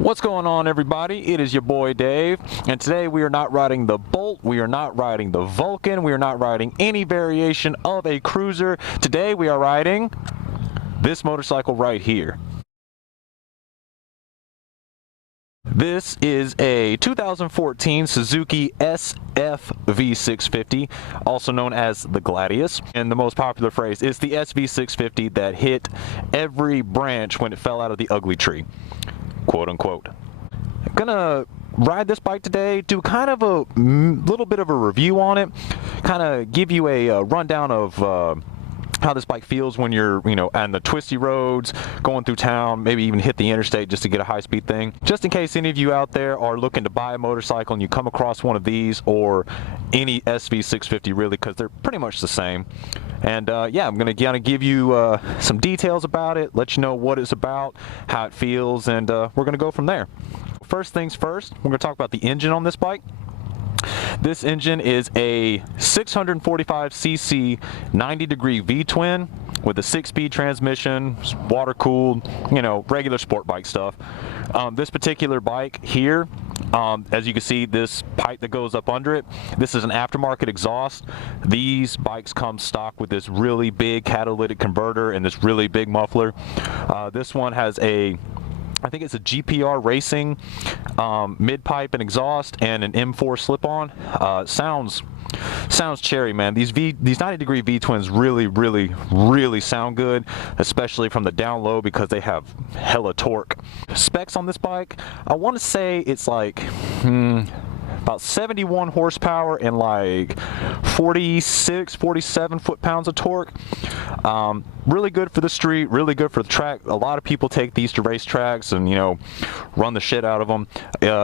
What's going on, everybody? It is your boy Dave, and today we are not riding the Bolt, we are not riding the Vulcan, we are not riding any variation of a cruiser. Today we are riding this motorcycle right here. This is a 2014 Suzuki SF V650, also known as the Gladius, and the most popular phrase is the SV650 that hit every branch when it fell out of the ugly tree, quote unquote. I'm gonna ride this bike today, do kind of a little bit of a review on it, kind of give you a rundown of how this bike feels when you're, on the twisty roads, going through town, maybe even hit the interstate just to get a high-speed thing. Just in case any of you out there are looking to buy a motorcycle and you come across one of these or any SV650 really, because they're pretty much the same. And yeah, I'm gonna give you some details about it, let you know what it's about, how it feels, and we're gonna go from there. First things first, we're gonna talk about the engine on this bike. This engine is a 645cc 90-degree V-twin with a 6-speed transmission, water-cooled, regular sport bike stuff. This particular bike here, as you can see, this pipe that goes up under it, this is an aftermarket exhaust. These bikes come stock with this really big catalytic converter and this really big muffler. This one has I think it's a GPR Racing mid-pipe and exhaust and an M4 slip-on. Sounds cherry, man. These 90-degree V-twins really sound good, especially from the down low because they have hella torque. Specs on this bike, I want to say it's like about 71 horsepower and like 47 foot-pounds of torque. Really good for the street, really good for the track. A lot of people take these to race tracks and run the shit out of them.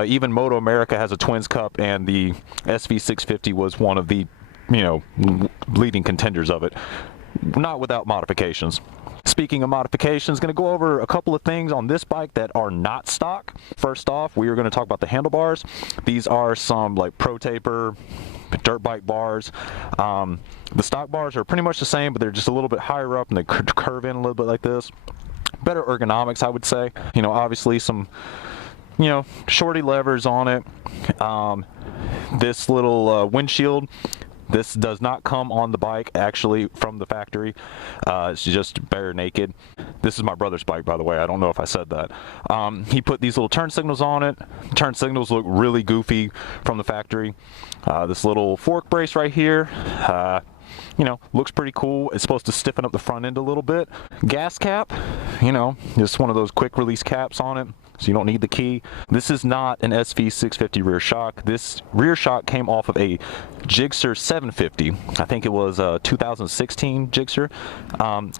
Even Moto America has a Twins Cup, and the SV650 was one of the leading contenders of it, not without modifications. Speaking of modifications, going to go over a couple of things on this bike that are not stock. First off, we are going to talk about the handlebars. These are some like Pro Taper dirt bike bars. The stock bars are pretty much the same, but they're just a little bit higher up and they curve in a little bit like this. Better ergonomics, I would say. Obviously some shorty levers on it. This little windshield, this does not come on the bike actually from the factory. It's just bare naked. This is my brother's bike, by the way. I don't know if I said that. He put these little turn signals on it. Turn signals look really goofy from the factory. This little fork brace right here, looks pretty cool. It's supposed to stiffen up the front end a little bit. Gas cap, just one of those quick release caps on it, so you don't need the key. This is not an SV650 rear shock. This rear shock came off of a Gixxer 750. I think it was a 2016 Gixxer.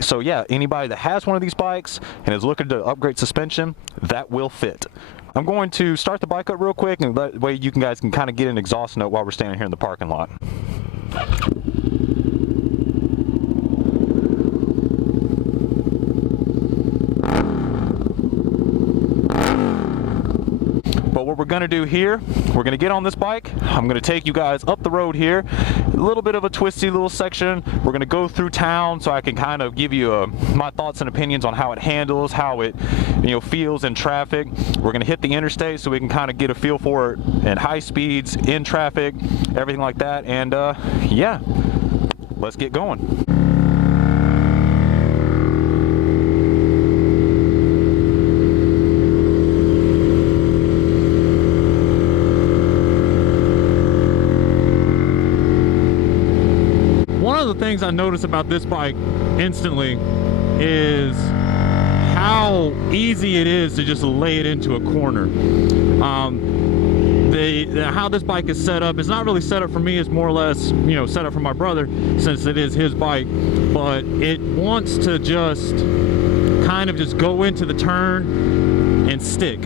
So yeah, anybody that has one of these bikes and is looking to upgrade suspension, that will fit. I'm going to start the bike up real quick, and that way you guys can kind of get an exhaust note while we're standing here in the parking lot. But what we're going to do here, we're going to get on this bike. I'm going to take you guys up the road here. A little bit of a twisty little section. We're going to go through town so I can kind of give you my thoughts and opinions on how it handles, how it feels in traffic. We're going to hit the interstate so we can kind of get a feel for it at high speeds, in traffic, everything like that. And yeah, let's get going. One of the things I notice about this bike instantly is how easy it is to just lay it into a corner. How this bike is set up, it's not really set up for me, it's more or less set up for my brother since it is his bike, but it wants to just kind of just go into the turn and stick.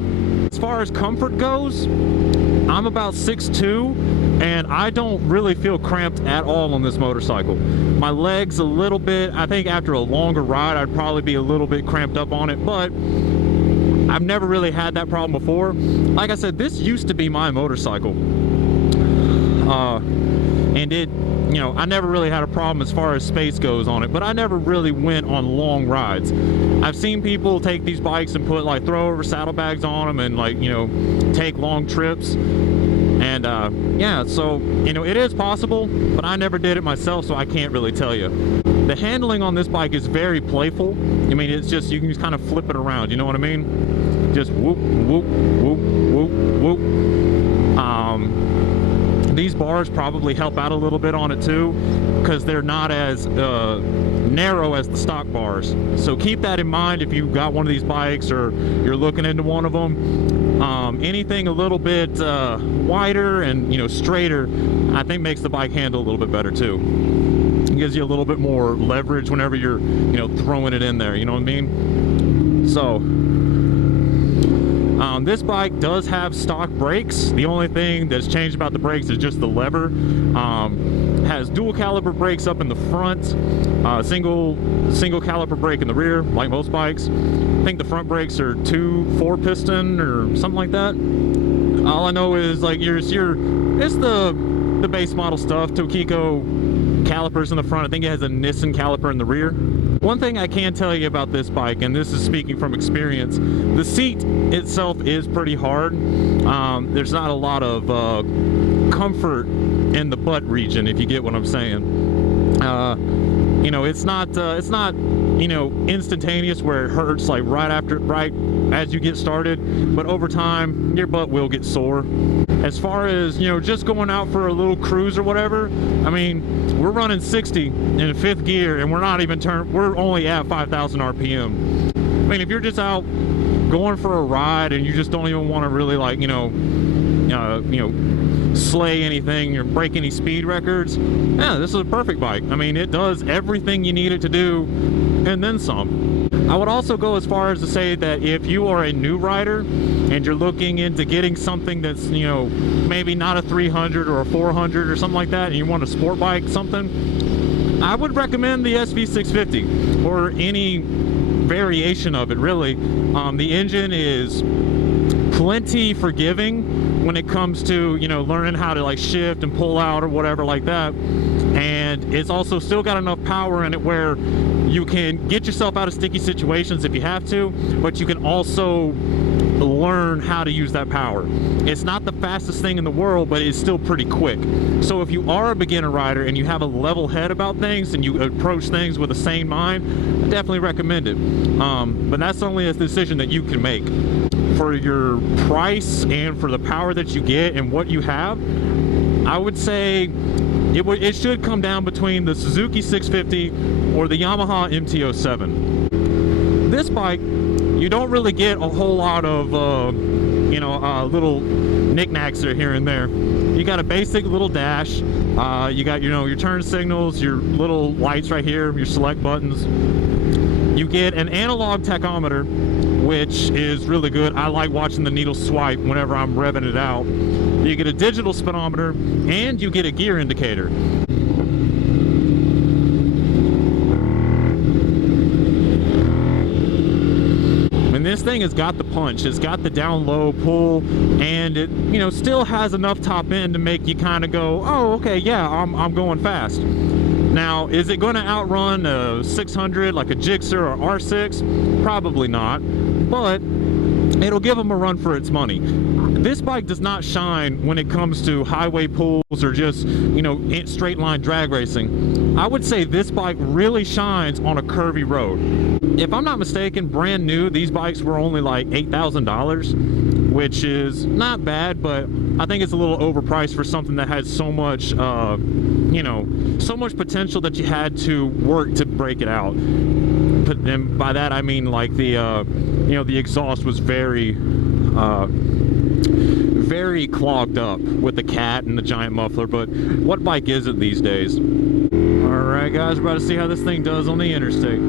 As far as comfort goes, I'm about 6'2", and I don't really feel cramped at all on this motorcycle. My legs a little bit, I think after a longer ride I'd probably be a little bit cramped up on it, but I've never really had that problem before. Like I said, this used to be my motorcycle, and it you know, I never really had a problem as far as space goes on it, but I never really went on long rides. I've seen people take these bikes and put like throw over saddlebags on them and like, you know, take long trips. And yeah, so, you know, it is possible, but I never did it myself, so I can't really tell you. The handling on this bike is very playful. I mean, it's just, you can just kind of flip it around, you know what I mean? Just whoop, whoop, whoop, whoop, whoop. These bars probably help out a little bit on it too, because they're not as narrow as the stock bars. So keep that in mind if you've got one of these bikes or you're looking into one of them. Anything a little bit wider and, you know, straighter, I think makes the bike handle a little bit better too. It gives you a little bit more leverage whenever you're, you know, throwing it in there, you know what I mean? So this bike does have stock brakes. The only thing that's changed about the brakes is just the lever. Has dual caliper brakes up in the front, single caliper brake in the rear, like most bikes. I think the front brakes are 2 4-piston or something like that. All I know is like it's the base model stuff. Tokiko calipers in the front. I think it has a Nissan caliper in the rear. One thing I can tell you about this bike, and this is speaking from experience, the seat itself is pretty hard. There's not a lot of comfort in the butt region, if you get what I'm saying. You know, it's not you know, instantaneous where it hurts like right as you get started, but over time your butt will get sore. As far as, you know, just going out for a little cruise or whatever, I mean, we're running 60 in 5th gear and we're not even we're only at 5,000 RPM. I mean, if you're just out going for a ride and you just don't even want to really, like, you know, slay anything or break any speed records, yeah, this is a perfect bike. I mean, it does everything you need it to do and then some. I would also go as far as to say that if you are a new rider and you're looking into getting something that's, you know, maybe not a 300 or a 400 or something like that, and you want a sport bike, something, I would recommend the SV650 or any variation of it, really. The engine is plenty forgiving when it comes to, you know, learning how to like shift and pull out or whatever like that. And it's also still got enough power in it where you can get yourself out of sticky situations if you have to, but you can also learn how to use that power. It's not the fastest thing in the world, but it's still pretty quick. So if you are a beginner rider and you have a level head about things and you approach things with a sane mind, I definitely recommend it. But that's only a decision that you can make. For your price and for the power that you get and what you have, I would say it should come down between the Suzuki 650 or the Yamaha MT-07. This bike, you don't really get a whole lot of you know, little knickknacks here and there. You got a basic little dash. You got, you know, your turn signals, your little lights right here, your select buttons. You get an analog tachometer, which is really good. I like watching the needle swipe whenever I'm revving it out. You get a digital speedometer and you get a gear indicator. And this thing has got the punch. It's got the down low pull, and it, you know, still has enough top end to make you kind of go, oh, okay, yeah, I'm going fast. Now, is it going to outrun a 600 like a Gixxer or R6? Probably not, but it'll give them a run for its money. This bike does not shine when it comes to highway pulls or just, you know, straight line drag racing. I would say this bike really shines on a curvy road. If I'm not mistaken, brand new, these bikes were only like $8,000, which is not bad, but I think it's a little overpriced for something that has so much, you know, so much potential that you had to work to break it out. And by that I mean like the, you know, the exhaust was very clogged up with the cat and the giant muffler, but what bike is it these days? Alright guys, we're about to see how this thing does on the interstate.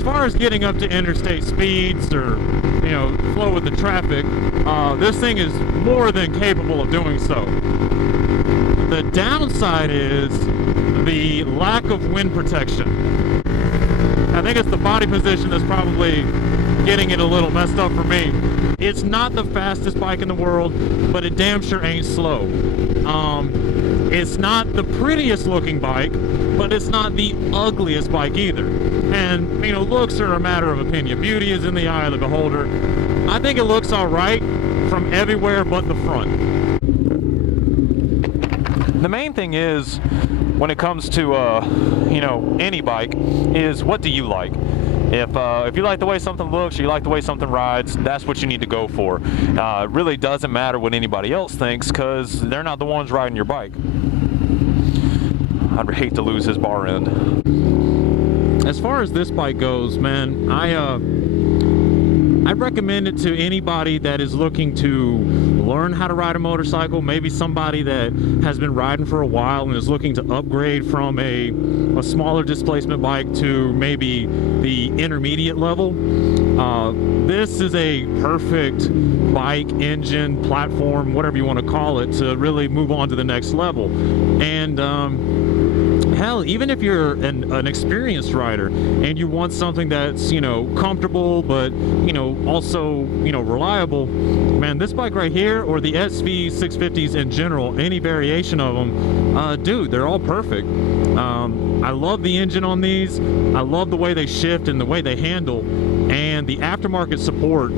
as far as getting up to interstate speeds or, you know, flow with the traffic, this thing is more than capable of doing so. The downside is the lack of wind protection. I think it's the body position that's probably getting it a little messed up for me. It's not the fastest bike in the world, but it damn sure ain't slow. It's not the prettiest looking bike, but it's not the ugliest bike either. And, you know, looks are a matter of opinion. Beauty is in the eye of the beholder. I think it looks all right from everywhere but the front. The main thing is, when it comes to, you know, any bike, is what do you like? If you like the way something looks, or you like the way something rides, that's what you need to go for. It really doesn't matter what anybody else thinks, because they're not the ones riding your bike. I'd hate to lose his bar end. As far as this bike goes, man, I recommend it to anybody that is looking to learn how to ride a motorcycle, maybe somebody that has been riding for a while and is looking to upgrade from a smaller displacement bike to maybe the intermediate level. This is a perfect bike, engine, platform, whatever you want to call it, to really move on to the next level. And hell, even if you're an experienced rider and you want something that's, you know, comfortable but, you know, also, you know, reliable, man, this bike right here, or the SV650s in general, any variation of them, dude, they're all perfect. I love the engine on these. I love the way they shift and the way they handle, and the aftermarket support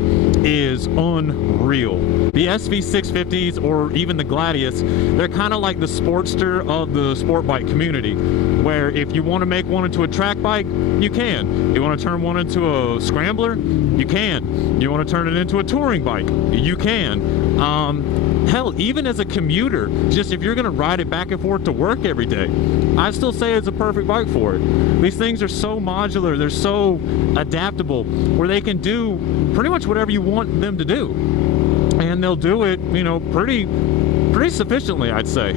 is unreal. The SV650s, or even the Gladius, they're kind of like the Sportster of the sport bike community, where if you want to make one into a track bike, you can. You want to turn one into a scrambler, you can. You want to turn it into a touring bike, you can. Hell, even as a commuter, just if you're going to ride it back and forth to work every day, I still say it's a perfect bike for it. These things are so modular, they're so adaptable, where they can do pretty much whatever you want them to do. And they'll do it, you know, pretty sufficiently, I'd say.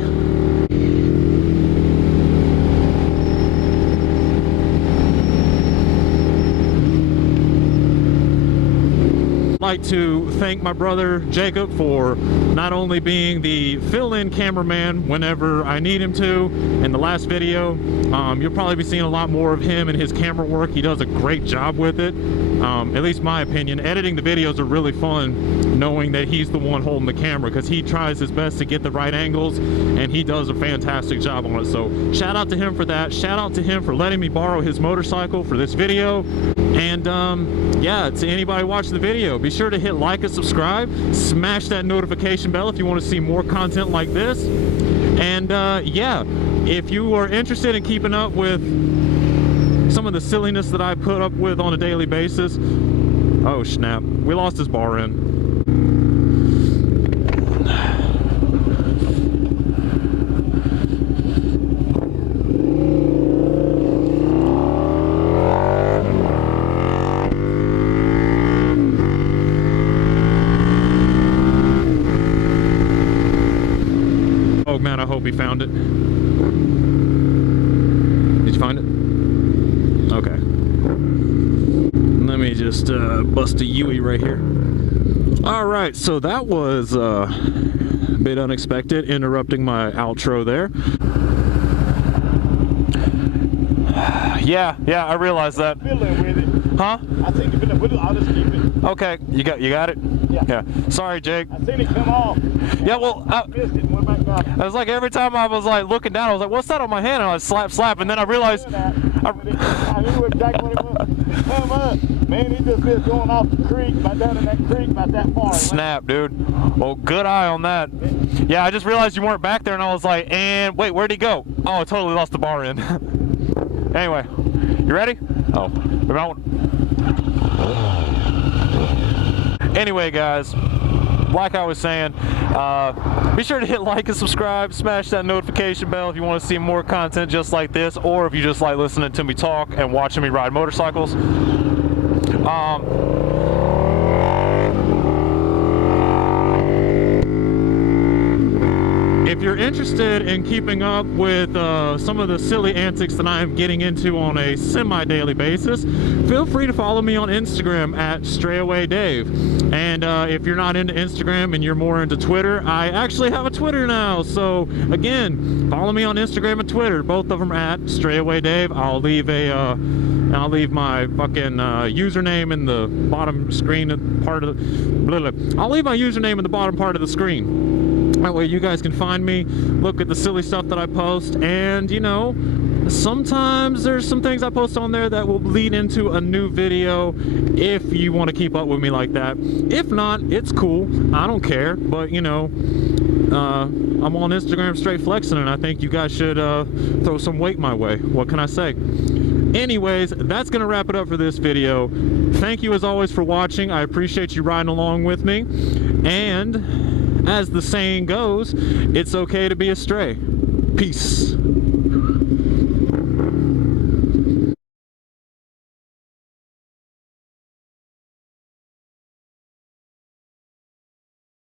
I'd like to thank my brother Jacob for not only being the fill-in cameraman whenever I need him to. In the last video, you'll probably be seeing a lot more of him and his camera work. He does a great job with it, at least my opinion. Editing the videos are really fun knowing that he's the one holding the camera, because he tries his best to get the right angles, and he does a fantastic job on it. So shout out to him for that. Shout out to him for letting me borrow his motorcycle for this video. And yeah, to anybody watching the video, be sure to hit like and subscribe, smash that notification bell if you want to see more content like this. And yeah, if you are interested in keeping up with some of the silliness that I put up with on a daily basis, oh snap, we lost his bar end. Man, I hope he found it. Did you find it? Okay. Let me just bust a Yui right here. Alright, so that was a bit unexpected, interrupting my outro there. Yeah, I realized that. Fiddling with it. Huh? I think you're fiddling with it. I'll just keep it. Okay, you got it? Yeah. Sorry, Jake. I seen it come off. Yeah, well, I missed it and went back down. I was like, every time I was like looking down, I was like, what's that on my hand? And I was slap, and then I realized. I knew exactly what it was. It come up. Man, he just missed going off the creek, by down in that creek, about that far. Snap, dude. Well, good eye on that. Yeah, I just realized you weren't back there, and I was like, and wait, where'd he go? Oh, I totally lost the bar end. Anyway, you ready? Oh, we're out. Anyway, guys, like I was saying, be sure to hit like and subscribe, smash that notification bell if you want to see more content just like this, or if you just like listening to me talk and watching me ride motorcycles. if you're interested in keeping up with some of the silly antics that I'm getting into on a semi-daily basis, feel free to follow me on Instagram at StrayAwayDave. And if you're not into Instagram and you're more into Twitter, I actually have a Twitter now. So again, follow me on Instagram and Twitter, both of them at StrayAwayDave. I'll leave my fucking username in the bottom screen part of the. I'll leave my username in the bottom part of the screen. That way you guys can find me, look at the silly stuff that I post, and you know, sometimes there's some things I post on there that will lead into a new video if you want to keep up with me like that. If not, it's cool. I don't care. But you know, I'm on Instagram straight flexing, and I think you guys should throw some weight my way. What can I say? Anyways, that's gonna wrap it up for this video. Thank you as always for watching. I appreciate you riding along with me. And as the saying goes, it's okay to be a stray. Peace.